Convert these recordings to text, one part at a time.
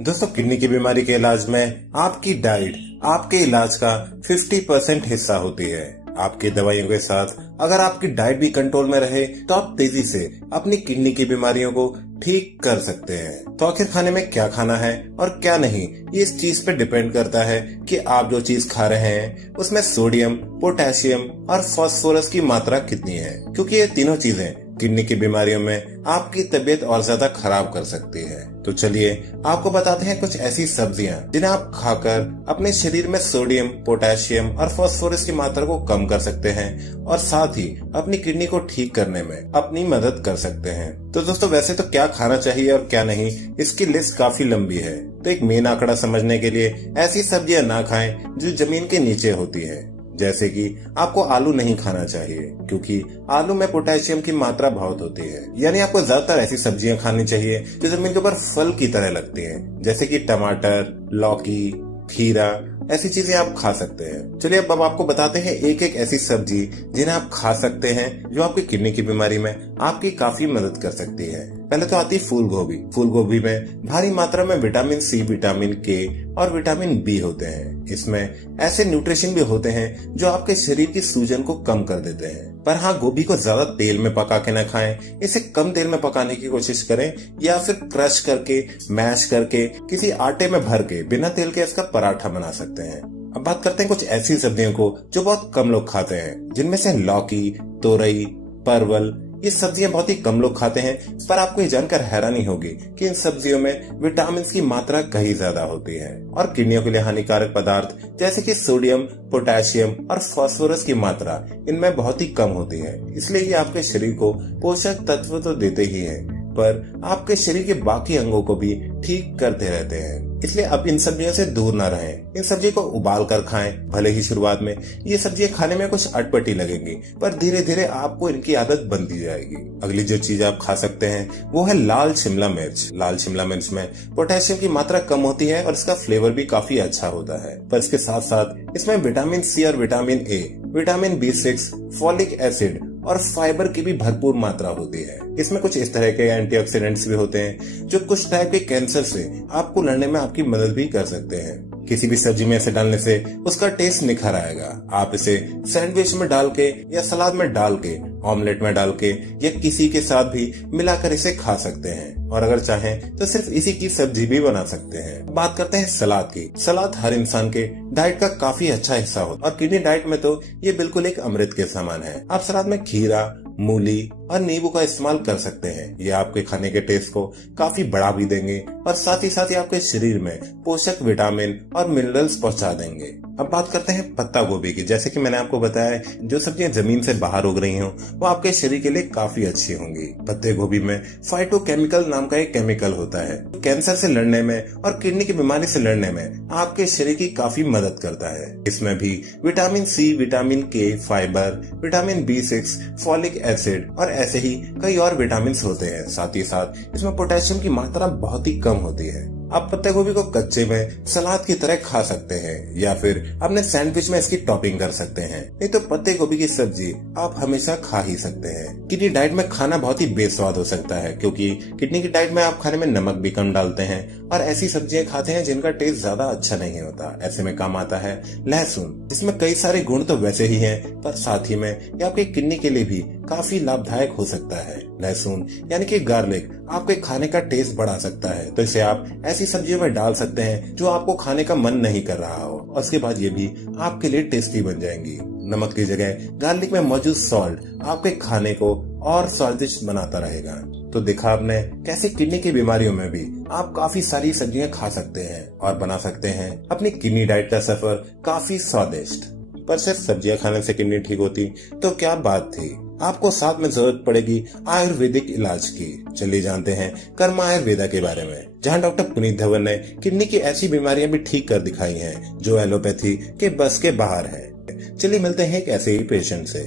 दोस्तों, किडनी की बीमारी के इलाज में आपकी डाइट आपके इलाज का 50% हिस्सा होती है। आपकी दवाइयों के साथ अगर आपकी डाइट भी कंट्रोल में रहे तो आप तेजी से अपनी किडनी की बीमारियों को ठीक कर सकते हैं। तो आखिर खाने में क्या खाना है और क्या नहीं, ये इस चीज पे डिपेंड करता है कि आप जो चीज खा रहे हैं उसमें सोडियम, पोटेशियम और फास्फोरस की मात्रा कितनी है, क्योंकि ये तीनों चीजें किडनी की बीमारियों में आपकी तबीयत और ज्यादा खराब कर सकती है। तो चलिए आपको बताते हैं कुछ ऐसी सब्जियां जिन्हें आप खाकर अपने शरीर में सोडियम, पोटेशियम और फास्फोरस की मात्रा को कम कर सकते हैं और साथ ही अपनी किडनी को ठीक करने में अपनी मदद कर सकते हैं। तो दोस्तों, वैसे तो क्या खाना चाहिए और क्या नहीं, इसकी लिस्ट काफी लंबी है। तो एक मेन आंकड़ा समझने के लिए ऐसी सब्जियां ना खाएं जो जमीन के नीचे होती है। जैसे कि आपको आलू नहीं खाना चाहिए, क्योंकि आलू में पोटेशियम की मात्रा बहुत होती है। यानी आपको ज्यादातर ऐसी सब्जियां खानी चाहिए जो जमीन के ऊपर फल की तरह लगती हैं, जैसे कि टमाटर, लौकी, खीरा, ऐसी चीजें आप खा सकते हैं। चलिए अब आपको बताते हैं एक एक ऐसी सब्जी जिन्हें आप खा सकते हैं जो आपकी किडनी की बीमारी में आपकी काफी मदद कर सकती है। पहले तो आती है फूल गोभी। फूल गोभी में भारी मात्रा में विटामिन सी, विटामिन के और विटामिन बी होते हैं। इसमें ऐसे न्यूट्रिशन भी होते हैं जो आपके शरीर की सूजन को कम कर देते हैं। पर हाँ, गोभी को ज्यादा तेल में पका के न खाएं, इसे कम तेल में पकाने की कोशिश करें या फिर क्रश करके, मैश करके, किसी आटे में भर के बिना तेल के इसका पराठा बना सकते हैं। अब बात करते हैं कुछ ऐसी सब्जियों को जो बहुत कम लोग खाते हैं, जिनमें से लौकी, तोरई, परवल, ये सब्जियां बहुत ही कम लोग खाते हैं। पर आपको ये जानकर हैरानी होगी कि इन सब्जियों में विटामिन की मात्रा कहीं ज्यादा होती है और किडनियों के लिए हानिकारक पदार्थ जैसे कि सोडियम, पोटेशियम और फास्फोरस की मात्रा इनमें बहुत ही कम होती है। इसलिए ये आपके शरीर को पोषक तत्व तो देते ही है, पर आपके शरीर के बाकी अंगों को भी ठीक करते रहते हैं। इसलिए अब इन सब्जियों से दूर न रहें। इन सब्जी को उबाल कर खाएं। भले ही शुरुआत में ये सब्जियां खाने में कुछ अटपटी लगेंगी, पर धीरे धीरे आपको इनकी आदत बनती जाएगी। अगली जो चीज आप खा सकते हैं वो है लाल शिमला मिर्च। लाल शिमला मिर्च में पोटेशियम की मात्रा कम होती है और इसका फ्लेवर भी काफी अच्छा होता है। पर इसके साथ साथ इसमें विटामिन सी और vitamin A, vitamin B6, folic acid और फाइबर की भी भरपूर मात्रा होती है। इसमें कुछ इस तरह के एंटीऑक्सीडेंट्स भी होते हैं जो कुछ टाइप के कैंसर से आपको लड़ने में आपकी मदद भी कर सकते हैं। किसी भी सब्जी में इसे डालने से उसका टेस्ट निखर आएगा। आप इसे सैंडविच में डाल के या सलाद में डाल के, ऑमलेट में डाल के या किसी के साथ भी मिलाकर इसे खा सकते हैं और अगर चाहें तो सिर्फ इसी की सब्जी भी बना सकते हैं। बात करते हैं सलाद की। सलाद हर इंसान के डाइट का काफी अच्छा हिस्सा होता है और किडनी डाइट में तो ये बिल्कुल एक अमृत के समान है। आप सलाद में खीरा, मूली और नींबू का इस्तेमाल कर सकते हैं। ये आपके खाने के टेस्ट को काफी बढ़ा भी देंगे और साथ ही आपके शरीर में पोषक विटामिन और मिनरल्स पहुंचा देंगे। अब बात करते हैं पत्ता गोभी की। जैसे कि मैंने आपको बताया, जो सब्जियां जमीन से बाहर उग रही हों वो आपके शरीर के लिए काफी अच्छी होंगी। पत्ते गोभी में फाइटोकेमिकल नाम का एक केमिकल होता है, कैंसर से लड़ने में और किडनी की बीमारी से लड़ने में आपके शरीर की काफी मदद करता है। इसमें भी विटामिन सी, विटामिन के, fibre, vitamin B6, folic acid और ऐसे ही कई और विटामिन होते हैं। साथ ही साथ इसमें पोटेशियम की मात्रा बहुत ही कम होती है। आप पत्ते गोभी को कच्चे में सलाद की तरह खा सकते हैं या फिर अपने सैंडविच में इसकी टॉपिंग कर सकते हैं। नहीं तो पत्ते गोभी की सब्जी आप हमेशा खा ही सकते हैं। किडनी डाइट में खाना बहुत ही बेस्वाद हो सकता है, क्योंकि किडनी की डाइट में आप खाने में नमक भी कम डालते हैं और ऐसी सब्जियां खाते हैं जिनका टेस्ट ज्यादा अच्छा नहीं होता। ऐसे में काम आता है लहसुन, जिसमें कई सारे गुण तो वैसे ही हैं, पर साथ ही में ये आपके किडनी के लिए भी काफी लाभदायक हो सकता है। लहसुन यानी कि गार्लिक आपके खाने का टेस्ट बढ़ा सकता है, तो इसे आप ऐसी सब्जियों में डाल सकते हैं जो आपको खाने का मन नहीं कर रहा हो और उसके बाद ये भी आपके लिए टेस्टी बन जाएंगी। नमक की जगह गार्लिक में मौजूद सॉल्ट आपके खाने को और स्वादिष्ट बनाता रहेगा। तो देखा आपने कैसे किडनी की बीमारियों में भी आप काफी सारी सब्जियां खा सकते हैं और बना सकते हैं अपनी किडनी डाइट का सफर काफी स्वादिष्ट। पर सिर्फ सब्जियां खाने से किडनी ठीक होती तो क्या बात थी। आपको साथ में जरूरत पड़ेगी आयुर्वेदिक इलाज की। चलिए जानते हैं कर्मा आयुर्वेदा के बारे में, जहां डॉक्टर पुनीत धवन ने किडनी की ऐसी बीमारियां भी ठीक कर दिखाई हैं जो एलोपैथी के बस के बाहर है। चलिए मिलते हैं एक ऐसे ही पेशेंट से।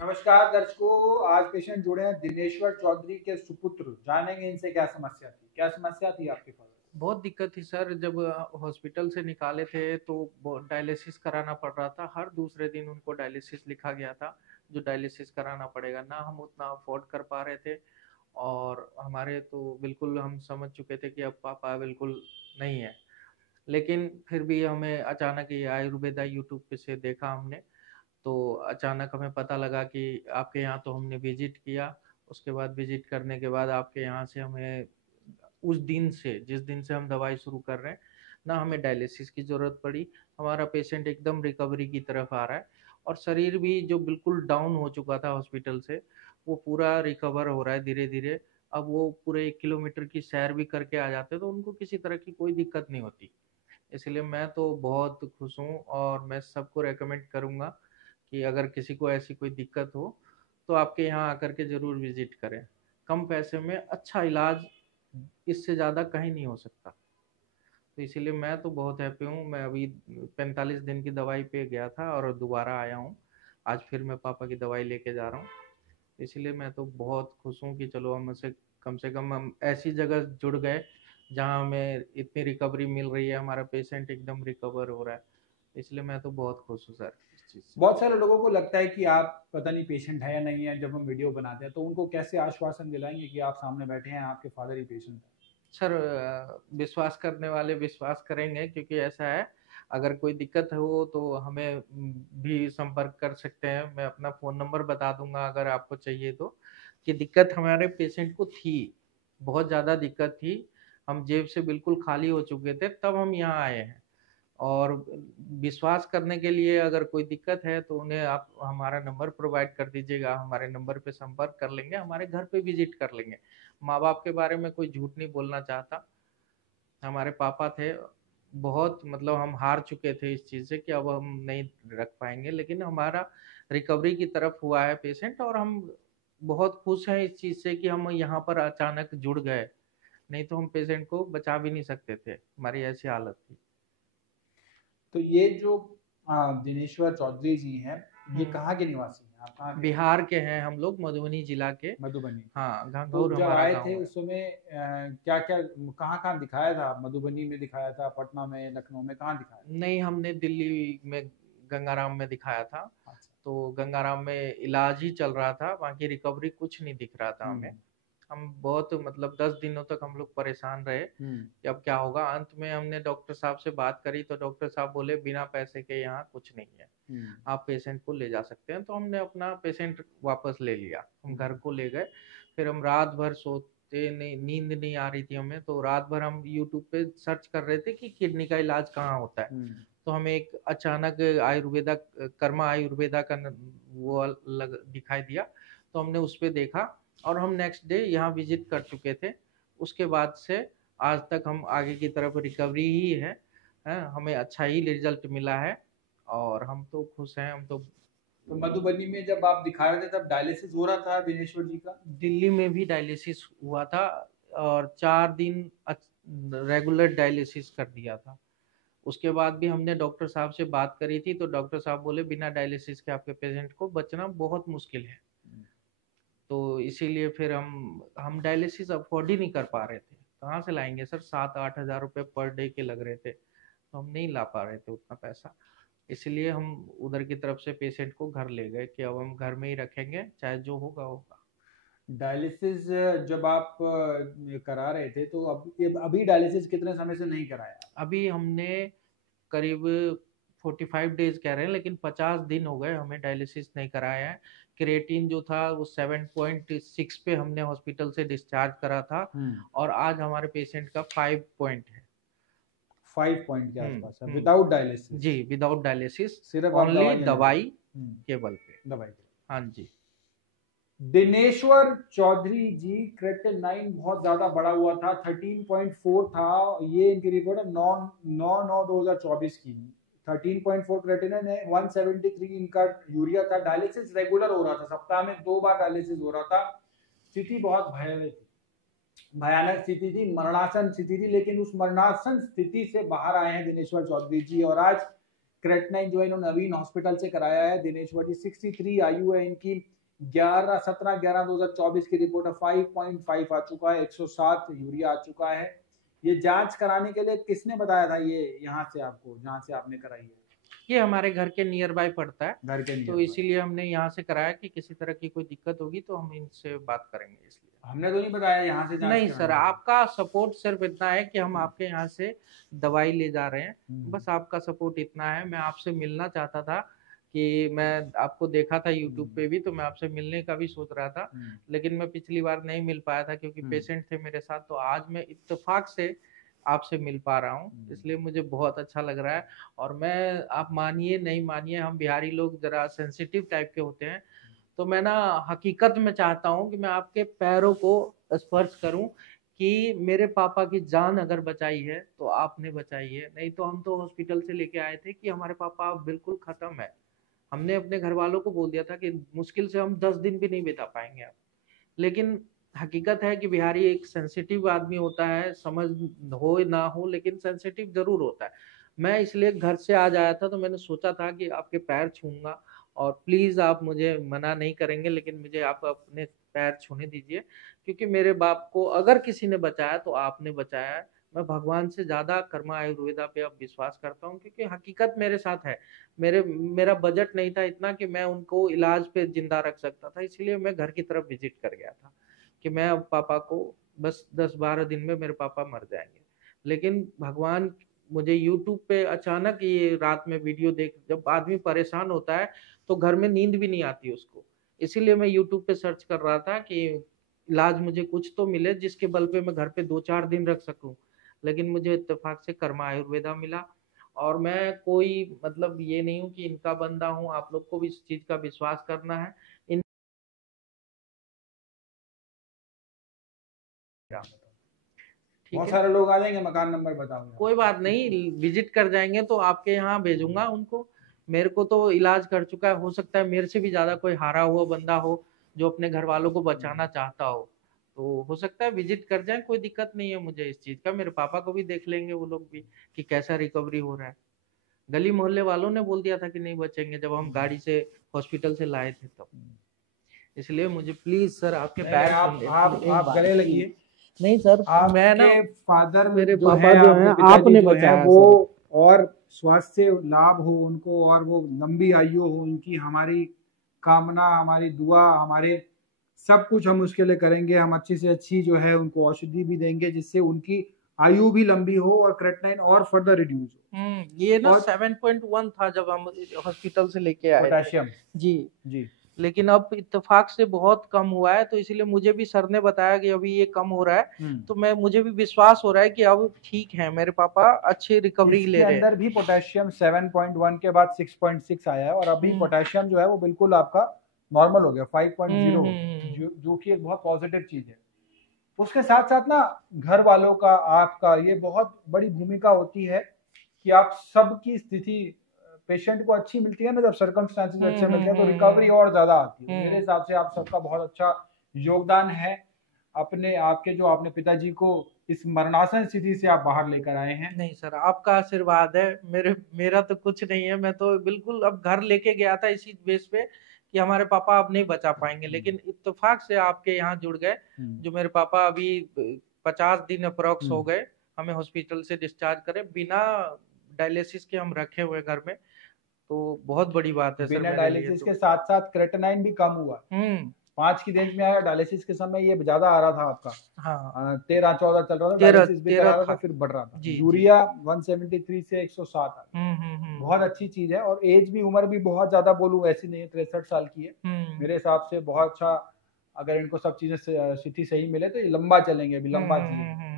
नमस्कार दर्शकों, आज पेशेंट जुड़े हैं दिनेश्वर चौधरी के सुपुत्र। जानेंगे इनसे क्या समस्या थी। क्या समस्या थी आपके पास? बहुत दिक्कत थी सर। जब हॉस्पिटल से निकाले थे तो डायलिसिस कराना पड़ रहा था। हर दूसरे दिन उनको डायलिसिस लिखा गया था, जो डायलिसिस कराना पड़ेगा। ना हम उतना अफोर्ड कर पा रहे थे और हमारे तो बिल्कुल हम समझ चुके थे कि अब पापा बिल्कुल नहीं है। लेकिन फिर भी हमें अचानक ये आयुर्वेदा यूट्यूब पे से देखा हमने, तो अचानक हमें पता लगा कि आपके यहाँ, तो हमने विजिट किया। उसके बाद विजिट करने के बाद आपके यहाँ से हमें उस दिन से, जिस दिन से हम दवाई शुरू कर रहे हैं, ना हमें डायलिसिस की ज़रूरत पड़ी। हमारा पेशेंट एकदम रिकवरी की तरफ आ रहा है और शरीर भी जो बिल्कुल डाउन हो चुका था हॉस्पिटल से, वो पूरा रिकवर हो रहा है धीरे-धीरे। अब वो पूरे 1 किलोमीटर की सैर भी करके आ जाते हैं, तो उनको किसी तरह की कोई दिक्कत नहीं होती। इसलिए मैं तो बहुत खुश हूँ और मैं सबको रेकमेंड करूँगा कि अगर किसी को ऐसी कोई दिक्कत हो, तो आपके यहाँ आकर के ज़रूर विज़िट करें। कम पैसे में अच्छा इलाज इससे ज़्यादा कहीं नहीं हो सकता। तो इसीलिए मैं तो बहुत हैप्पी हूँ। मैं अभी 45 दिन की दवाई पे गया था और दोबारा आया हूँ। आज फिर मैं पापा की दवाई लेके जा रहा हूँ। इसीलिए मैं तो बहुत खुश हूँ कि चलो हम से कम हम ऐसी जगह जुड़ गए, जहाँ हमें इतनी रिकवरी मिल रही है, हमारा पेशेंट एकदम रिकवर हो रहा है। इसलिए मैं तो बहुत खुश हूँ सर इस चीज़ से। बहुत सारे लोगों को लगता है कि आप पता नहीं पेशेंट है या नहीं है जब हम वीडियो बनाते हैं, तो उनको कैसे आश्वासन दिलाएंगे कि आप सामने बैठे हैं, आपके फादर ही पेशेंट है? सर विश्वास करने वाले विश्वास करेंगे, क्योंकि ऐसा है, अगर कोई दिक्कत हो तो हमें भी संपर्क कर सकते हैं। मैं अपना फ़ोन नंबर बता दूँगा अगर आपको चाहिए तो, कि दिक्कत हमारे पेशेंट को थी, बहुत ज़्यादा दिक्कत थी। हम जेब से बिल्कुल खाली हो चुके थे, तब हम यहाँ आए हैं। और विश्वास करने के लिए अगर कोई दिक्कत है तो उन्हें आप हमारा नंबर प्रोवाइड कर दीजिएगा, हमारे नंबर पे संपर्क कर लेंगे, हमारे घर पे विजिट कर लेंगे। माँ-बाप के बारे में कोई झूठ नहीं बोलना चाहता। हमारे पापा थे, बहुत मतलब हम हार चुके थे इस चीज़ से कि अब हम नहीं रख पाएँगे, लेकिन हमारा रिकवरी की तरफ हुआ है पेशेंट और हम बहुत खुश हैं इस चीज़ से कि हम यहाँ पर अचानक जुड़ गए। नहीं तो हम पेशेंट को बचा भी नहीं सकते थे, हमारी ऐसी हालत थी। तो ये जो दिनेश्वर चौधरी जी हैं, ये हुँ। कहाँ के निवासी हैं? आप कहाँ के? बिहार के हैं हम लोग, मधुबनी जिला के। मधुबनी। हाँ, तो घंघौर जब हमारा आए थे गाँव है। उस समय क्या-क्या कहाँ-कहाँ दिखाया था? मधुबनी में दिखाया था, पटना में, लखनऊ में, कहाँ दिखाया था? नहीं, हमने दिल्ली में गंगाराम में दिखाया था। अच्छा। तो गंगाराम में इलाज ही चल रहा था, बाकी रिकवरी कुछ नहीं दिख रहा था हमें। हुँ, हम बहुत मतलब 10 दिनों तक हम लोग परेशान रहे हुँ, कि अब क्या होगा। अंत में हमने डॉक्टर साहब से बात करी तो डॉक्टर साहब बोले बिना पैसे के यहाँ कुछ नहीं है, हुँ, आप पेशेंट को ले जा सकते हैं। तो हमने अपना पेशेंट वापस ले लिया, हम घर हुँ, को ले गए। फिर हम रात भर सोते नहीं, नींद नहीं आ रही थी हमें, तो रात भर हम यूट्यूब पे सर्च कर रहे थे कि किडनी का इलाज कहाँ होता है। हुँ, तो हमें एक अचानक आयुर्वेदा, कर्मा आयुर्वेदा का वो लग दिखाई दिया, तो हमने उस पे देखा और हम नेक्स्ट डे यहाँ विजिट कर चुके थे। उसके बाद से आज तक हम आगे की तरफ रिकवरी ही है, हमें अच्छा ही रिजल्ट मिला है और हम तो खुश हैं। हम तो तो मधुबनी में जब आप दिखा रहे थे तब डायलिसिस हो रहा था दिनेश्वर जी का? दिल्ली में भी डायलिसिस हुआ था और 4 दिन रेगुलर डायलिसिस कर दिया था। उसके बाद भी हमने डॉक्टर साहब से बात करी थी, तो डॉक्टर साहब बोले बिना डायलिसिस के आपके पेशेंट को बचना बहुत मुश्किल है। हुँ, तो इसीलिए फिर हम डायलिसिस अफ़ोर्ड ही नहीं कर पा रहे थे। कहाँ से लाएँगे सर, 7-8 हज़ार रुपए पर डे के लग रहे थे, तो हम नहीं ला पा रहे थे उतना पैसा। इसलिए हम उधर की तरफ से पेशेंट को घर ले गए कि अब हम घर में ही रखेंगे, चाहे जो होगा होगा। डायलिसिस जब आप करा रहे थे तो अभी डायलिसिस कितने समय से नहीं कराया? अभी हमने करीब 45 डेज़ कह रहे हैं, लेकिन 50 दिन हो गए हमें डायलिसिस नहीं कराया है। क्रिएटिन जो था वो 7.6 पे हमने हॉस्पिटल से डिस्चार्ज करा था हुँ, और आज हमारे पेशेंट का 5 पॉइंट है। 5 पॉइंट के हुँ, आसपास है, हुँ। Without dialysis. जी, विदाउट डायलिसिस, सिर्फ आप ओनली दवाइयाँ ले रहे दवाई हैं। हुँ, केवल पे। दवाई। हाँ जी। दिनेश्वर चौधरी जी, क्रेटिनाइन बहुत ज्यादा बढ़ा हुआ था, 13.4 था। ये इनकी रिपोर्ट है 9/9/2024 की। 13.4 क्रेटिनाइन है, 173 इनका यूरिया था। डायलिसिस रेगुलर हो रहा था, सप्ताह में 2 बार डायलिसिस हो रहा था। स्थिति बहुत भयानक स्थिति थी, मरणासन स्थिति थी, लेकिन उस मरणासन स्थिति से बाहर आए हैं दिनेश्वर चौधरी जी। और आज क्रेटिनाइन जो है इन्होंने नवीन हॉस्पिटल से कराया है। दिनेश्वर जी 63 आयु है इनकी। 17/11/2024 की रिपोर्ट है, 5.5 आ चुका है, 107 यूरिया आ चुका है। ये जांच कराने के लिए किसने बताया था ये यहाँ से आपको, जहाँ से आपने कराई है? ये हमारे घर के नियर बाय पड़ता है, घर के तो लिए इसीलिए हमने यहाँ से कराया कि किसी तरह की कोई दिक्कत होगी तो हम इनसे बात करेंगे, इसलिए। हमने तो नहीं बताया यहाँ से जांच नहीं सर, कराने के लिए। आपका सपोर्ट सिर्फ इतना है कि हम आपके यहाँ से दवाई ले जा रहे हैं, हम्म। बस आपका सपोर्ट इतना है। मैं आपसे मिलना चाहता था कि मैं आपको देखा था यूट्यूब पे भी, तो मैं आपसे मिलने का भी सोच रहा था, लेकिन मैं पिछली बार नहीं मिल पाया था क्योंकि पेशेंट थे मेरे साथ। तो आज मैं इत्तेफाक से आपसे मिल पा रहा हूँ, इसलिए मुझे बहुत अच्छा लग रहा है। और मैं, आप मानिए नहीं मानिए, हम बिहारी लोग जरा सेंसिटिव टाइप के होते हैं, तो मैं ना हकीकत में चाहता हूँ कि मैं आपके पैरों को स्पर्श करूँ कि मेरे पापा की जान अगर बचाई है तो आपने बचाई है। नहीं तो हम तो हॉस्पिटल से लेके आए थे कि हमारे पापा अब बिल्कुल खत्म है। हमने अपने घर वालों को बोल दिया था कि मुश्किल से हम 10 दिन भी नहीं बिता पाएंगे अब। लेकिन हकीकत है कि बिहारी एक सेंसिटिव आदमी होता है, समझ हो ना हो लेकिन सेंसिटिव जरूर होता है। मैं इसलिए घर से आज आया था, तो मैंने सोचा था कि आपके पैर छूऊंगा, और प्लीज आप मुझे मना नहीं करेंगे, लेकिन मुझे आप अपने पैर छूने दीजिए, क्योंकि मेरे बाप को अगर किसी ने बचाया तो आपने बचाया है। मैं भगवान से ज्यादा कर्मा आयुर्वेदा पे अब विश्वास करता हूँ, क्योंकि हकीकत मेरे साथ है। मेरा बजट नहीं था इतना कि मैं उनको इलाज पे जिंदा रख सकता था, इसलिए मैं घर की तरफ विजिट कर गया था कि मैं अब पापा को, बस 10-12 दिन में मेरे पापा मर जाएंगे। लेकिन भगवान, मुझे यूट्यूब पे अचानक ये रात में वीडियो देख, जब आदमी परेशान होता है तो घर में नींद भी नहीं आती उसको, इसीलिए मैं यूट्यूब पे सर्च कर रहा था कि इलाज मुझे कुछ तो मिले जिसके बल पे मैं घर पे 2-4 दिन रख सकूं। लेकिन मुझे इत्तेफाक से कर्मा आयुर्वेदा मिला। और मैं कोई मतलब ये नहीं हूँ कि इनका बंदा हूँ, आप लोग को भी इस चीज का विश्वास करना है। इन ठीक बहुत है, सारे लोग आ जाएंगे, मकान नंबर बताओ। कोई बात नहीं, विजिट कर जाएंगे तो आपके यहाँ भेजूंगा उनको। मेरे को तो इलाज कर चुका है, हो सकता है मेरे से भी ज्यादा कोई हारा हुआ बंदा हो जो अपने घर वालों को बचाना चाहता हो, तो हो सकता है विजिट कर जाए, कोई दिक्कत नहीं है मुझे इस चीज का। मेरे पापा को भी देख लेंगे वो लोग भी कि कैसा रिकवरी हो रहा है। गली मोहल्ले वालों ने बोल दिया था कि नहीं बचेंगे जब हम गाड़ी से हॉस्पिटल से लाए थे तब। इसलिए मुझे प्लीज सर आपके पैर आप गले लगिए। नहीं सर, मैं ना, आपके फादर मेरे जो पापा है, जो आपके हैं, पिताजी आपने जो है बचाया वो, सर। और स्वास्थ्य लाभ हो उनको, और वो लंबी आयु हो उनकी, हमारी कामना, हमारी दुआ, हमारे सब कुछ हम उसके लिए करेंगे। हम अच्छी से अच्छी जो है उनको औषधि भी देंगे जिससे उनकी आयु भी लंबी हो और क्रेटनाइन और फर्दर रिड्यूस हो। ये ना और 7.1 था जब हम हॉस्पिटल से लेके आए थे। पोटेशियम जी जी, लेकिन अब इत्तेफाक से बहुत कम हुआ है, तो इसलिए मुझे भी सर ने बताया कि अभी ये कम हो रहा है, तो मुझे भी विश्वास हो रहा है कि अब ठीक है, मेरे पापा अच्छी रिकवरी ले रहे हैं। अंदर भी पोटेशियम 7.1 के बाद 6.6 आया है, और अभी पोटेशियम जो है वो बिल्कुल आपका नॉर्मल हो गया 5.0, जो कि एक बहुत पॉजिटिव चीज है। उसके साथ साथ ना घर वालों का, आपका ये बहुत बड़ी भूमिका होती है कि आप सबकी स्थिति पेशेंट को अच्छी मिलती है ना, जब सर्कमस्टांसेस अच्छे मिलते हैं तो रिकवरी और ज्यादा आती है। मेरे हिसाब से आप सबका बहुत अच्छा योगदान है। अपने आपके जो आपने पिताजी को इस मरणासन स्थिति से आप बाहर लेकर आए हैं। नहीं सर, आपका आशीर्वाद है। मेरा तो कुछ नहीं है, मैं तो बिल्कुल अब घर लेके गया था इसी बेस पे कि हमारे पापा अब नहीं बचा पाएंगे, लेकिन इत्तेफाक से आपके यहाँ जुड़ गए। जो मेरे पापा अभी 50 दिन अप्रोक्स हो गए हमें हॉस्पिटल से डिस्चार्ज करे, बिना डायलिसिस के हम रखे हुए घर में, तो बहुत बड़ी बात है सर बिना मेरे लिए डायलिसिस तो। के साथ साथ क्रेटेनाइन भी कम हुआ। 5 की रेंज में आया, डायलिसिस के समय ये ज्यादा आ रहा था आपका। हाँ 13-14 चल रहा था, 13 डायलिसिस भी करा रहा था, फिर बढ़ रहा था। यूरिया 173 से 107 आ गया। बहुत अच्छी चीज है। और एज भी, उम्र भी बहुत ज्यादा बोलूं ऐसी नहीं है, 63 साल की है मेरे हिसाब से। बहुत अच्छा, अगर इनको सब चीजें स्थिति सही मिले तो ये लंबा चलेंगे, अभी लंबा जिएंगे।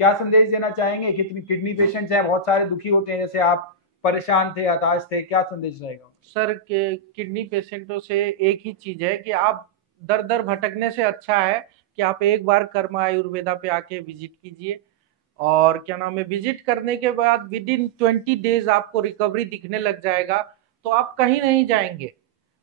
क्या संदेश देना चाहेंगे? कितनी किडनी पेशेंट्स हैं, बहुत सारे दुखी होते हैं, जैसे आप परेशान थे, हताश थे, क्या संदेश रहेगा? सर के किडनी पेशेंटों से एक ही चीज है कि आप दर दर भटकने से अच्छा है कि आप एक बार कर्मा आयुर्वेदा पे आके विजिट कीजिए। और क्या नाम है, विजिट करने के बाद विद इन 20 डेज आपको रिकवरी दिखने लग जाएगा, तो आप कहीं नहीं जाएंगे।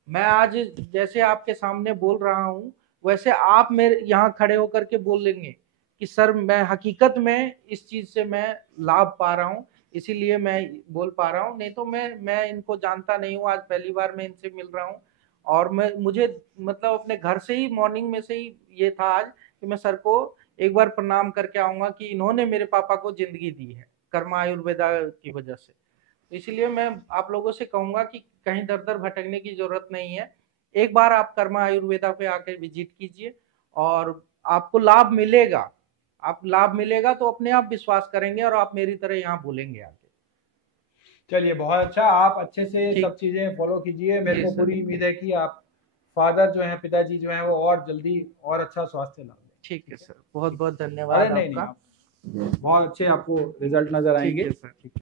मैं आज जैसे आपके सामने बोल रहा हूँ, वैसे आप मेरे यहाँ खड़े होकर के बोल लेंगे कि सर मैं हकीकत में इस चीज से मैं लाभ पा रहा हूँ, इसीलिए मैं बोल पा रहा हूँ। नहीं तो मैं इनको जानता नहीं हूँ, आज पहली बार मैं इनसे मिल रहा हूँ। और मुझे मतलब अपने घर से ही मॉर्निंग में से ही ये था आज कि मैं सर को एक बार प्रणाम करके आऊंगा कि इन्होंने मेरे पापा को जिंदगी दी है कर्मा आयुर्वेदा की वजह से। इसलिए मैं आप लोगों से कहूंगा कि कहीं दर दर भटकने की जरूरत नहीं है। एक बार आप कर्मा आयुर्वेदा पे आकर विजिट कीजिए और आपको लाभ मिलेगा। आप लाभ मिलेगा तो अपने आप विश्वास करेंगे और आप मेरी तरह यहाँ भूलेंगे आके। चलिए बहुत अच्छा, आप अच्छे से ठीक। सब चीजें फॉलो कीजिए। मेरे जी को सर। पूरी उम्मीद है कि आप फादर जो है, पिताजी जो है, वो और जल्दी और अच्छा स्वास्थ्य लाभ दें। ठीक है सर, बहुत बहुत अरे धन्यवाद नहीं नहीं, आपका। आप बहुत अच्छे, आपको रिजल्ट नजर ठीक आएंगे। है सर, ठीक है।